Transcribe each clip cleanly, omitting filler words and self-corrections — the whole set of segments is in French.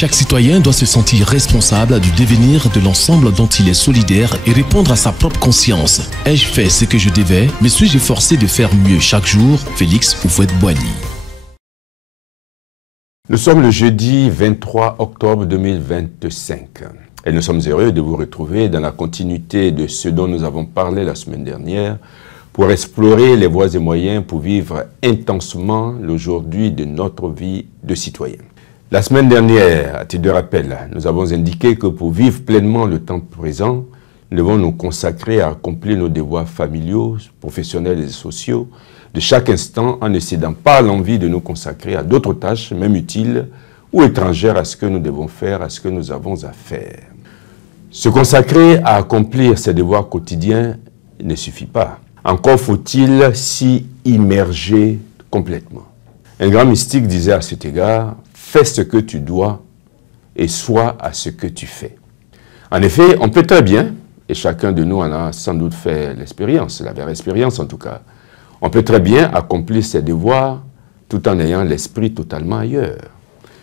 Chaque citoyen doit se sentir responsable du devenir de l'ensemble dont il est solidaire et répondre à sa propre conscience. Ai-je fait ce que je devais? Me suis-je forcé de faire mieux chaque jour? Félix Houphouët-Boigny. Nous sommes le jeudi 23 octobre 2025 et nous sommes heureux de vous retrouver dans la continuité de ce dont nous avons parlé la semaine dernière pour explorer les voies et moyens pour vivre intensement l'aujourd'hui de notre vie de citoyen. La semaine dernière, à titre de rappel, nous avons indiqué que pour vivre pleinement le temps présent, nous devons nous consacrer à accomplir nos devoirs familiaux, professionnels et sociaux de chaque instant en ne cédant pas à l'envie de nous consacrer à d'autres tâches, même utiles ou étrangères à ce que nous devons faire, à ce que nous avons à faire. Se consacrer à accomplir ces devoirs quotidiens ne suffit pas. Encore faut-il s'y immerger complètement. Un grand mystique disait à cet égard, « Fais ce que tu dois et sois à ce que tu fais. » En effet, on peut très bien, et chacun de nous en a sans doute fait l'expérience, la vraie expérience en tout cas, on peut très bien accomplir ses devoirs tout en ayant l'esprit totalement ailleurs.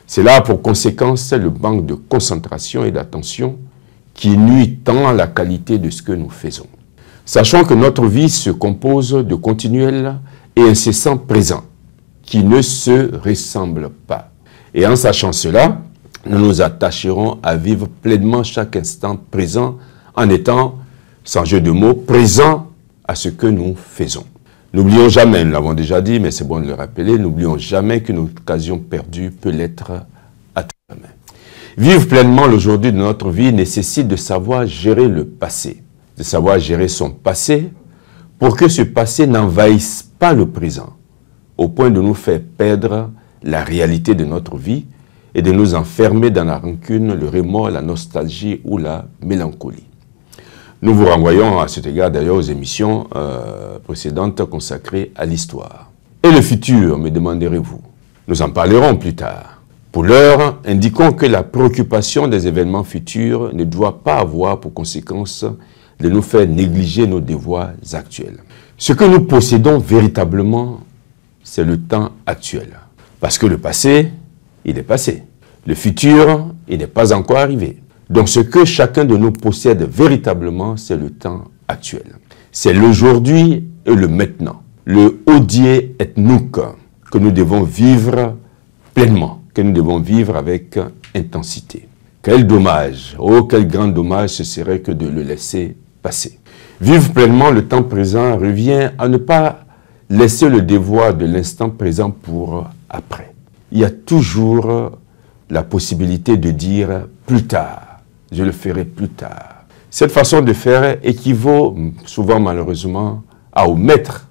Cela a pour conséquence le manque de concentration et d'attention qui nuit tant à la qualité de ce que nous faisons. Sachant que notre vie se compose de continuels et incessants présents qui ne se ressemblent pas. Et en sachant cela, nous nous attacherons à vivre pleinement chaque instant présent en étant, sans jeu de mots, présent à ce que nous faisons. N'oublions jamais, nous l'avons déjà dit, mais c'est bon de le rappeler, n'oublions jamais qu'une occasion perdue peut l'être à tout jamais. Vivre pleinement l'aujourd'hui de notre vie nécessite de savoir gérer le passé, de savoir gérer son passé pour que ce passé n'envahisse pas le présent, au point de nous faire perdre la réalité de notre vie et de nous enfermer dans la rancune, le remords, la nostalgie ou la mélancolie. Nous vous renvoyons à cet égard d'ailleurs aux émissions précédentes consacrées à l'histoire. Et le futur, me demanderez-vous? Nous en parlerons plus tard. Pour l'heure, indiquons que la préoccupation des événements futurs ne doit pas avoir pour conséquence de nous faire négliger nos devoirs actuels. Ce que nous possédons véritablement, c'est le temps actuel. Parce que le passé, il est passé. Le futur, il n'est pas encore arrivé. Donc ce que chacun de nous possède véritablement, c'est le temps actuel. C'est l'aujourd'hui et le maintenant. Le hodie et nunc que nous devons vivre pleinement, que nous devons vivre avec intensité. Quel dommage, oh quel grand dommage ce serait que de le laisser passer. Vivre pleinement le temps présent revient à ne pas laisser le devoir de l'instant présent pour après. Il y a toujours la possibilité de dire plus tard, je le ferai plus tard. Cette façon de faire équivaut souvent malheureusement à omettre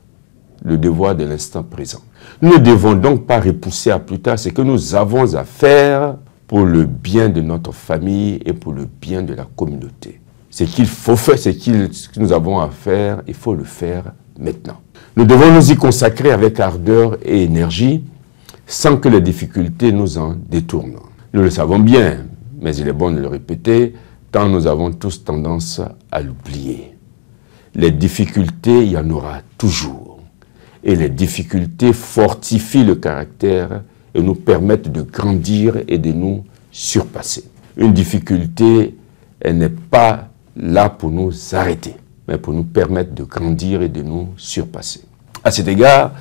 le devoir de l'instant présent. Nous ne devons donc pas repousser à plus tard ce que nous avons à faire pour le bien de notre famille et pour le bien de la communauté. Ce qu'il faut faire, ce que nous avons à faire, il faut le faire maintenant. Nous devons nous y consacrer avec ardeur et énergie sans que les difficultés nous en détournent. Nous le savons bien, mais il est bon de le répéter, tant nous avons tous tendance à l'oublier. Les difficultés, il y en aura toujours. Et les difficultés fortifient le caractère et nous permettent de grandir et de nous surpasser. Une difficulté, elle n'est pas là pour nous arrêter, mais pour nous permettre de grandir et de nous surpasser. À cet égard,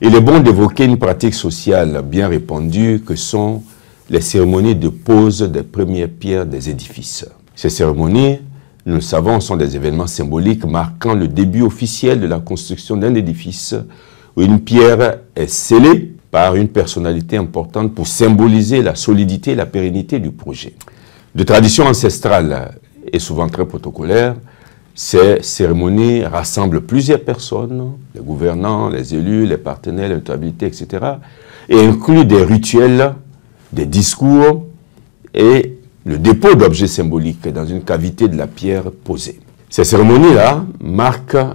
il est bon d'évoquer une pratique sociale bien répandue que sont les cérémonies de pose des premières pierres des édifices. Ces cérémonies, nous le savons, sont des événements symboliques marquant le début officiel de la construction d'un édifice où une pierre est scellée par une personnalité importante pour symboliser la solidité et la pérennité du projet. De tradition ancestrale et souvent très protocolaire, ces cérémonies rassemblent plusieurs personnes, les gouvernants, les élus, les partenaires, les notabilités, etc. et incluent des rituels, des discours et le dépôt d'objets symboliques dans une cavité de la pierre posée. Ces cérémonies-là marquent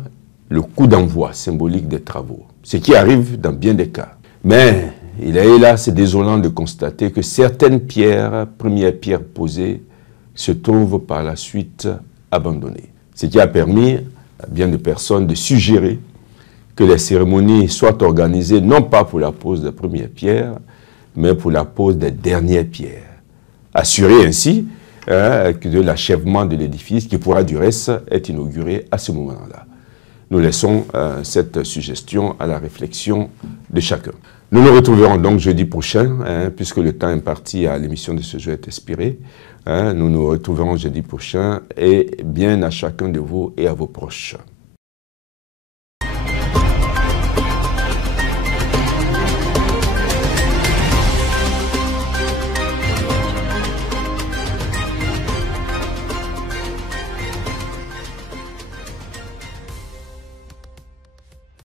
le coup d'envoi symbolique des travaux, ce qui arrive dans bien des cas. Mais il est hélas désolant de constater que certaines pierres, premières pierres posées, se trouvent par la suite abandonnées. Ce qui a permis à bien de personnes de suggérer que les cérémonies soient organisées non pas pour la pose des premières pierres, mais pour la pose des dernières pierres, assurer ainsi de l'achèvement de l'édifice qui pourra du reste être inauguré à ce moment-là. Nous laissons cette suggestion à la réflexion de chacun. Nous nous retrouverons donc jeudi prochain, puisque le temps imparti à l'émission de ce jour est expiré. Nous nous retrouverons jeudi prochain et bien à chacun de vous et à vos proches.